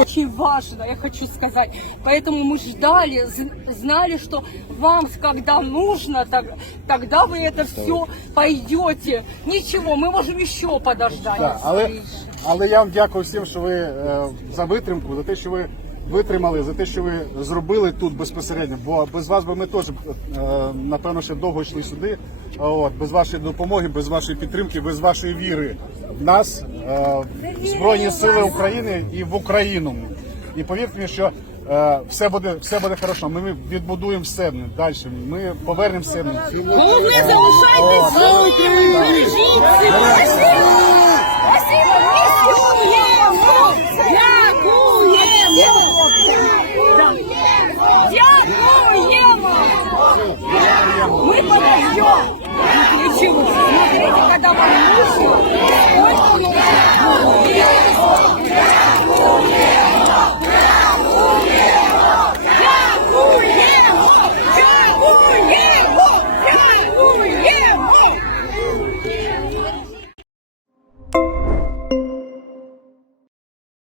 Очень важно, я хочу сказать. Поэтому мы ждали, з- знали, что вам, когда нужно, так- тогда вы это все пойдете. Ничего, мы можем еще подождать. Так, але, але я вам дякую всім, що ви е, за витримку, за те, що ви витримали, за те, що ви зробили тут безпосередньо. Бо без вас би ми теж е, напевно ще довго йшли сюди. От без вашої допомоги, без вашої підтримки, без вашої віри в нас, е, в Збройні Сили України і в Україну. І повірте мені, що е, все буде все буде хорошо. Ми відбудуємо все далі. Ми повернемо все. Головне, залишайтесь Мы подождем. Ничего, смотрите, когда вам нужно.